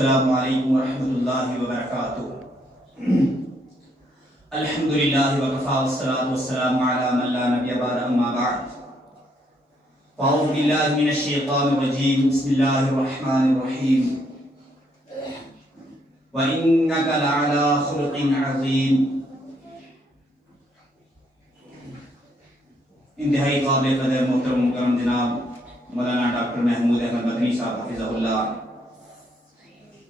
السلام علیکم ورحمۃ اللہ وبرکاتہ۔ الحمدللہ وکفی والصلاۃ والسلام علی من لا نبی بعد، اما بعد فاعوذ باللہ من الشیطان الرجیم، بسم اللہ الرحمن الرحیم۔ وَإِنَّكَ لَعَلَىٰ خُلُقٍ عَظِيمٍ۔ انتہائی قابل قدر محترم مکرم جناب مولانا ڈاکٹر محمود احمد مدنی صاحب حفظہ اللہ،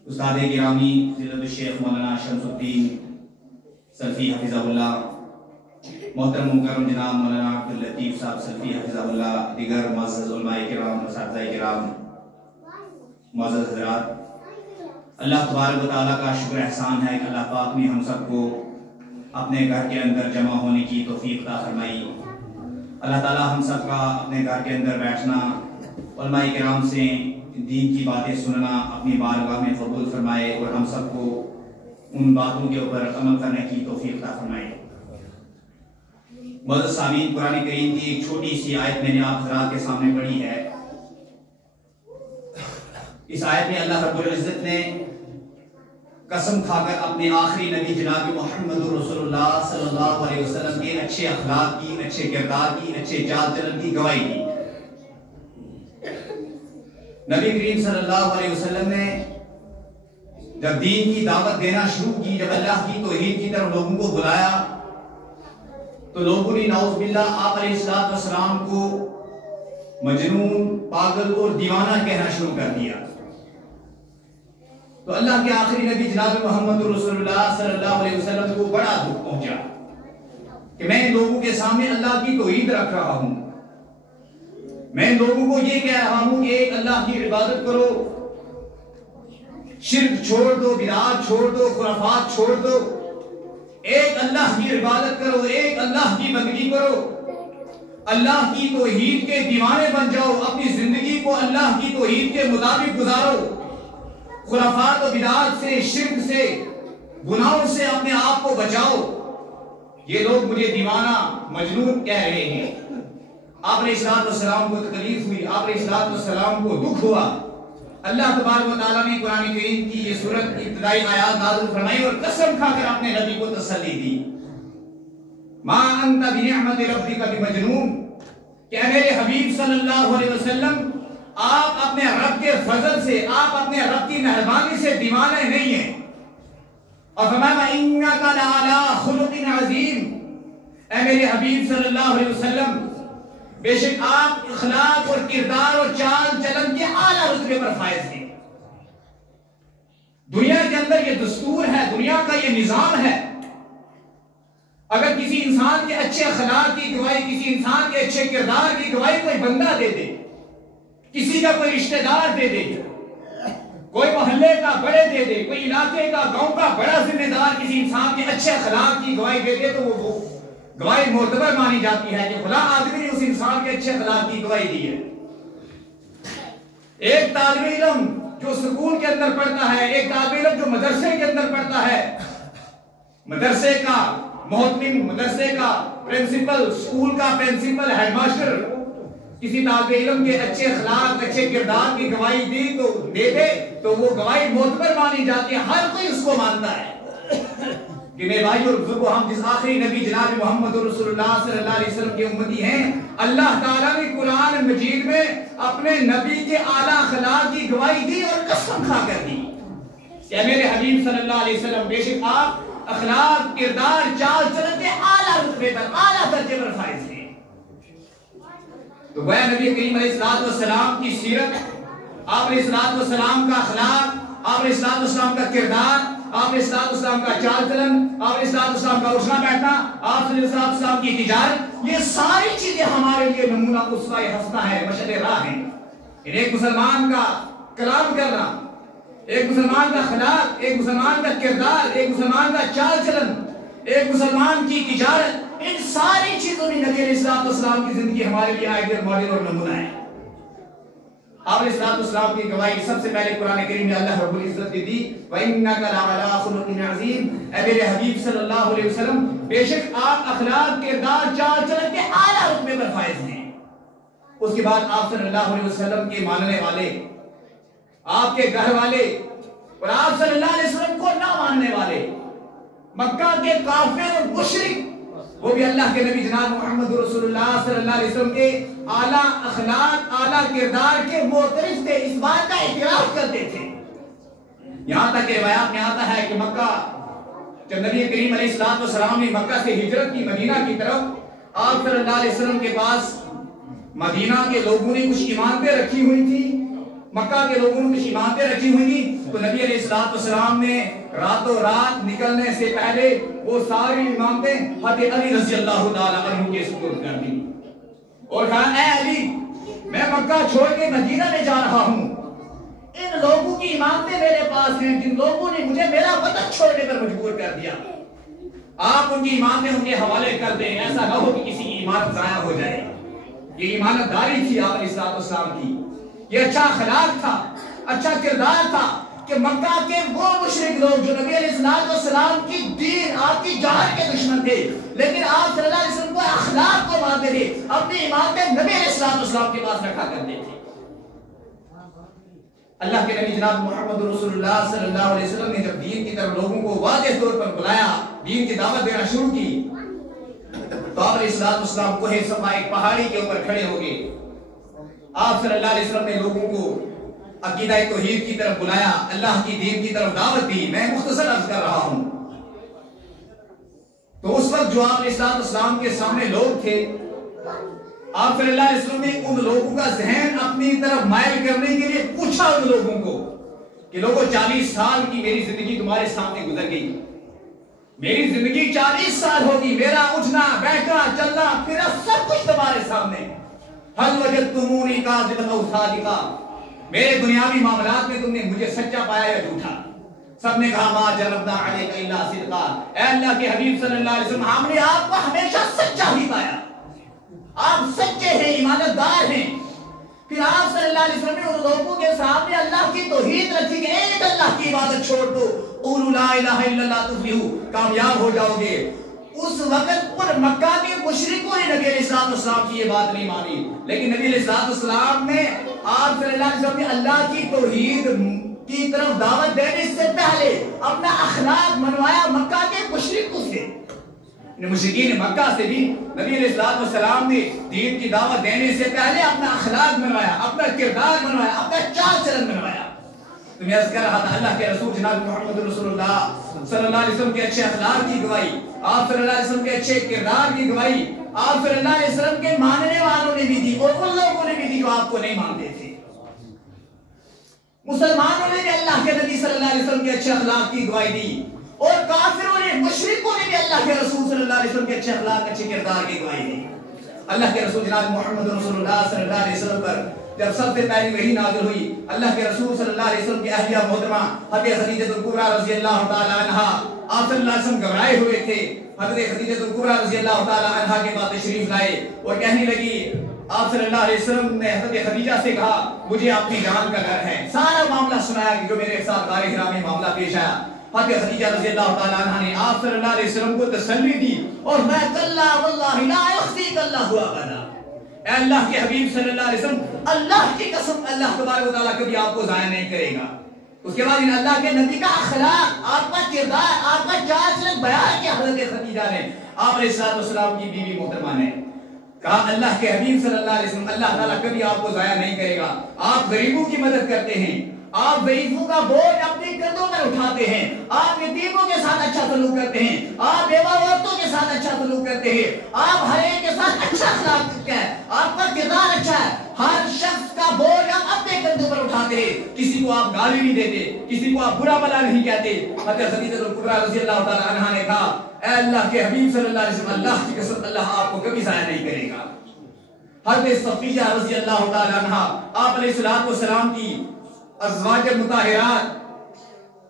استاد گرامی فضیلت الشیخ مولانا شمس الدین سلفی حفظہ اللہ، محترم مکرم جناب مولانا عبداللطیف صاحب سلفی حفظہ اللہ، دیگر معزز علماء کرام، اساتذہ کرام، معزز حضرات، اللہ تبارک و تعالیٰ کا شکر احسان ہے کہ اللہ پاک نے ہم سب کو اپنے گھر کے اندر جمع ہونے کی توفیق عطا فرمائی۔ اللہ تعالیٰ ہم سب کا اپنے گھر کے اندر بیٹھنا، علماء کرام سے دین کی باتیں سننا اپنی بارگاہ میں قبول فرمائے اور ہم سب کو ان باتوں کے اوپر عمل کرنے کی توفیق عطا فرمائے۔ معزز سامعین، قرآن کریم کی ایک چھوٹی سی آیت میں نے آپ حضرات کے سامنے پڑھی ہے۔ اس آیت میں اللہ رب العزت نے قسم کھا کر اپنے آخری نبی جناب محمد رسول اللہ صلی اللہ علیہ وسلم کے اچھے اخلاق کی، اچھے کردار کی، اچھے چال چلن کی گواہی دی۔ نبی کریم صلی اللہ علیہ وسلم نے جب دین کی دعوت دینا شروع کی، جب اللہ کی توحید کی طرف لوگوں کو بلایا، تو لوگوں نے نعوذ باللہ آپ علیہ السلام کو مجنون، پاگل اور دیوانہ کہنا شروع کر دیا۔ تو اللہ کے آخری نبی جناب محمد رسول اللہ صلی اللہ علیہ وسلم کو بڑا دکھ پہنچا کہ میں ان لوگوں کے سامنے اللہ کی توحید رکھ رہا ہوں، میں ان لوگوں کو یہ کہہ رہا ہوں کہ ایک اللہ کی عبادت کرو، شرک چھوڑ دو، بدعات چھوڑ دو، خرافات چھوڑ دو، ایک اللہ کی عبادت کرو، ایک اللہ کی بندگی کرو، اللہ کی توحید کے دیوانے بن جاؤ، اپنی زندگی کو اللہ کی توحید کے مطابق گزارو، خرافات و بدعات سے، شرک سے، گناہوں سے اپنے آپ کو بچاؤ۔ یہ لوگ مجھے دیوانہ، مجنون کہہ رہے ہیں۔ آپ علیہ السلام کو تکلیف ہوئی، آپ علیہ السلام کو دکھ ہوا۔ اللہ تبارک و تعالیٰ نے قرآن کریم کی یہ سورت کی ابتدائی آیات نازل فرمائی اور قسم کھا کر اپنے نبی کو تسلی دی، ما انت بنعمت ربک بمجنون، کہ اے میرے حبیب صلی اللہ علیہ وسلم، آپ اپنے رب کے فضل سے، آپ اپنے رب کی مہربانی سے دیوانے نہیں ہیں۔ اور فرمایا انک لعلی خلق عظیم، اے میرے حبیب صلی اللہ علیہ وسلم، بے شک آپ اخلاق اور کردار اور چال چلن کے اعلیٰ رتبے پر فائز ہیں۔ دنیا کے اندر یہ دستور ہے، دنیا کا یہ نظام ہے، اگر کسی انسان کے اچھے اخلاق کی گواہی، کسی انسان کے اچھے کردار کی گواہی کوئی بندہ دے دے، کسی کا کوئی رشتہ دار دے دے، کوئی محلے کا بڑے دے دے، کوئی علاقے کا، گاؤں کا بڑا ذمہ دار کسی انسان کے اچھے اخلاق کی گواہی دے دے، تو وہ گواہی معتبر مانی جاتی ہے کہ فلاں آدمی نے اس انسان کے اچھے اخلاق کی گواہی دی ہے۔ ایک طالب علم جو سکول کے اندر پڑھتا ہے، ایک طالب علم جو مدرسے کے اندر پڑھتا ہے، مدرسے کا محتمم، مدرسے کا پرنسپل، سکول کا پرنسپل، ہیڈ ماسٹر کسی طالب علم کے اچھے اخلاق، اچھے کردار کی گواہی دی تو دے دے تو وہ گواہی معتبر مانی جاتی ہے، ہر کوئی اس کو مانتا ہے۔ کہ میرے بھائی اور بزرگوں، ہم جس آخری نبی جناب محمد رسول اللہ صلی اللہ علیہ وسلم کے امتی ہیں، اللہ تعالیٰ نے قرآن مجید میں اپنے نبی کے اعلیٰ اخلاق کی گواہی دی اور قسم کھا کر دی کہ میرے حبیب صلی اللہ علیہ وسلم، بے شک آپ اخلاق، کردار، چال چلن کے اعلیٰ رتبے پر، اعلیٰ درجے پر فائز ہیں۔ تو گویا نبی کریم علیہ السلام کی سیرت، آپ علیہ السلام کا اخلاق، آپ علیہ السلام کا کردار، آپ علیہ السلام کا چال چلن، آپ علیہ السلام کا اٹھنا بیٹھنا، آپ علیہ السلام کی تجارت، یہ ساری چیزیں ہمارے لیے نمونہ اسوہ حسنہ ہے، مشعل راہ ہیں۔ ایک مسلمان کا کلام کرنا، ایک مسلمان کا اخلاق، ایک مسلمان کا کردار، ایک مسلمان کا چال چلن، ایک مسلمان کی تجارت، ان ساری چیزوں میں نبی علیہ السلام کی زندگی ہمارے لیے آئیڈیل ماڈل اور نمونہ ہے۔ آپ علیہ السلام کی گواہی سب سے پہلے قرآن کریم میں اللہ رب العزت نے دی، وَإِنَّكَ لَعَلَىٰ خُلُقٍ عَظِيمٍ، اے میرے حبیب صلی اللہ علیہ وسلم، بے شک آپ اخلاق، کردار، چال چلن کے اعلیٰ رتبے پر فائز ہیں۔ اس کے بعد آپ صلی اللہ علیہ وسلم کے ماننے والے، آپ کے گھر والے، اور آپ صلی اللہ علیہ وسلم کو نہ ماننے والے مکہ کے کافر اور مشرک، وہ بھی اللہ کے نبی جناب محمد رسول اللہ صلی اللہ علیہ وسلم کے اعلیٰ اخلاق، اعلیٰ کردار کے معترف تھے، اس بات کا اعتراف کرتے تھے۔ یہاں تک کہ روایات میں آتا ہے کہ مکہ، جب نبی کریم علیہ السلام نے مکہ سے ہجرت کی مدینہ کی طرف، آپ صلی اللہ علیہ وسلم کے پاس مدینہ کے لوگوں نے کچھ عمارتیں رکھی ہوئی تھی، مکہ کے لوگوں نے کچھ عمارتیں رکھی ہوئی تھی، تو نبی علیہ السلام نے راتوں رات نکلنے سے پہلے وہ ساری عمارتیں حضرت علی رضی اللہ تعالیٰ عنہ کے سپرد کر دی اور کہا اے علی، میں مکہ چھوڑ کے مدینہ میں جا رہا ہوں، ان لوگوں کی عمارتیں میرے پاس ہیں جن لوگوں نے مجھے میرا وطن چھوڑنے پر مجبور کر دیا، آپ ان کی عمارتیں ان کے حوالے کر دیں، ایسا نہ ہو کہ کسی کی عمارت ضائع ہو جائے۔ یہ ایمانت داری تھی آپ علیہ السلام کی، یہ اچھا اخلاق تھا، اچھا کردار تھا کہ مکہ کے وہ مشرک لوگ جو نبی علیہ السلام کی دین، آپ کی جان کے دشمن تھے، لیکن آپ صلی اللہ علیہ وسلم کو اخلاق کو مانتے تھے، اپنی عمارتیں نبی علیہ السلام کے پاس رکھا کرتے تھے۔ اللہ کے نبی جناب محمد رسول اللہ صلی اللہ علیہ وسلم نے جب دین کی طرف لوگوں کو واضح طور پر بلایا، دین کی دعوت دینا شروع کی، تو آپ علیہ السلام کوہ صفا ایک پہاڑی کے اوپر کھڑے ہو گئے۔ آپ صلی اللہ علیہ وسلم نے لوگوں کو عقیدہ توحید کی طرف بلایا، اللہ کی دین کی طرف دعوت دی۔ میں مختصر عرض کر رہا ہوں۔ تو اس وقت جو آپ علیہ السلام کے سامنے لوگ تھے، آپ صلی اللہ علیہ وسلم نے ان لوگوں کا ذہن اپنی طرف مائل کرنے کے لیے پوچھا ان لوگوں کو کہ لوگوں 40 سال کی میری زندگی تمہارے سامنے گزر گئی، میری زندگی 40 سال ہوگی، میرا اٹھنا بیٹھنا چلنا پھرنا سب کچھ تمہارے سامنے، حل وجدتمونی کاذبا او صادقا، میرے دنیاوی معاملات میں تم نے مجھے سچا پایا یا جھوٹا؟ سب نے کہا ما جربنا علیک الا صدقا، اے اللہ کے حبیب صلی اللہ علیہ وسلم، ہم نے آپ کو ہمیشہ سچا ہی پایا، آپ سچے ہیں، ایمانت دار ہیں۔ پھر آپ صلی اللہ علیہ وسلم نے ان لوگوں کے سامنے اللہ کی توحید رکھی کہ ایک اللہ کی عبادت چھوڑ دو، قولوا لا الہ الا اللہ تفلحوا، کامیاب ہو جاؤ گے۔ اس وقت ان مکہ کے مشرکوں نے نبی علیہ السلام کی یہ بات نہیں مانی، لیکن نبی علیہ السلام نے آپ صلی اللہ علیہ وسلم نے اللہ کی توحید کی طرف دعوت دینے سے پہلے اپنا اخلاق منوایا مکہ کے مشرکوں سے۔ مشرکین مکہ سے بھی نبی علیہ السلام نے دین کی دعوت دینے سے پہلے اپنا اخلاق منوایا، اپنا کردار منوایا، اپنا چال چلن منوایا۔ تو میں عرض کر رہا تھا اللہ کے رسول جناب محمد رسول اللہ صلی اللہ علیہ وسلم کے اچھے اخلاق کی گواہی، آپ صلی اللہ علیہ وسلم کے اچھے کردار کی گواہی آپ صلی اللہ علیہ وسلم کے ماننے والوں نے بھی دی اور ان لوگوں نے بھی دی جو آپ کو نہیں مانتے تھے۔ مسلمانوں نے بھی اللہ کے نبی صلی اللہ علیہ وسلم کے اچھے اخلاق کی گواہی دی اور کافروں نے، مشرکوں نے بھی اللہ کے رسول صلی اللہ علیہ وسلم کے اچھے اخلاق، اچھے کردار کی گواہی دی۔ اللہ کے رسول جناب محمد رسول اللہ صلی اللہ علیہ وسلم پر جب سب سے پہلی وحی نازل ہوئی، اللہ کے رسول صلی اللہ علیہ وسلم کی اہلیہ محترمہ حضرت خدیجہ الکبریٰ رضی اللہ تعالی عنہا، آپ صلی اللہ علیہ وسلم گھبرائے ہوئے تھے، حضرت خدیجہ الکبریٰ رضی اللہ تعالی عنہا کے پاس تشریف لائے اور کہنے لگی، آپ صلی اللہ علیہ وسلم نے حضرت خدیجہ سے کہا مجھے اپنی جان کا ڈر ہے، سارا معاملہ سنایا کہ جو میرے ساتھ غار حرا میں معاملہ پیش آیا۔ حضرت خدیجہ رضی اللہ تعالی عنہا نے آپ صلی اللہ علیہ وسلم کو تسلی دی اور میں کلا واللہ لا یخزیک اللہ ابدا، اے اللہ کے حبیب صلی اللہ علیہ وسلم، اللہ کی قسم اللہ تبارک و تعالیٰ کبھی آپ کو ضائع نہیں کرے گا۔ اس کے بعد اللہ کے نبی کا اخلاق، آپ کا کردار، آپ کا چال چلن بیان کیا حضرت خدیجہ نے، آپ علیہ السلام کی بیوی محترمہ نے کہا اللہ کے حبیب صلی اللہ علیہ وسلم، اللہ تعالیٰ کبھی آپ کو ضائع نہیں کرے گا، آپ غریبوں کی مدد کرتے ہیں، آپ ضعیفوں کا بوجھ اپنے کندھوں پر اٹھاتے ہیں، آپ یتیموں کے ساتھ اچھا سلوک کرتے ہیں، آپ بیوہ عورتوں کے ساتھ اچھا سلوک کرتے ہیں، آپ ہر ایک کے ساتھ اچھا اخلاق رکھتے ہیں، آپ کا کردار اچھا ہے، ہر شخص کا بوجھ آپ اپنے کندھوں پر اٹھاتے ہیں، کسی کو آپ گالی نہیں دیتے، کسی کو آپ برا بھلا نہیں کہتے۔ حضرت خدیجہ الکبریٰ رضی اللہ تعالی عنہا نے کہا اے اللہ کے حبیب صلی اللہ علیہ وسلم، اللہ کی قسم اللہ آپ کو کبھی ضائع نہیں کرے گا۔ حضرت صفیہ رضی اللہ تعالی عنہا، آپ علیہ السلام کی ازواج مطہرات،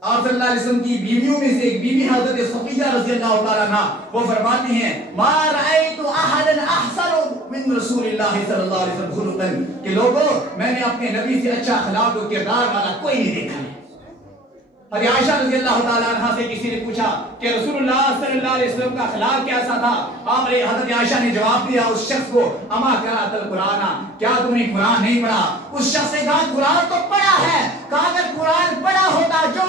آپ صلی اللہ علیہ وسلم کی بیویوں میں سے ایک بیوی حضرت صفیہ رضی اللہ تعالی عنہا، وہ فرماتی ہیں ما رأیت احدا احسن من رسول اللہ صلی اللہ علیہ وسلم خلقا، کہ لوگوں میں نے اپنے نبی سے اچھا اخلاق و کردار والا کوئی نہیں دیکھا۔ حضرت عائشہ رضی اللہ تعالی عنہا سے کسی نے پوچھا کہ رسول اللہ صلی اللہ علیہ وسلم کا اخلاق کیسا تھا؟ آپ نے حضرت عائشہ نے جواب دیا اس شخص کو، اما قرأت القرآن، کیا تم نے قرآن نہیں پڑھا؟ اس شخص نے کہا قرآن تو پڑھا ہے، کہا اگر قرآن پڑھا ہوتا جو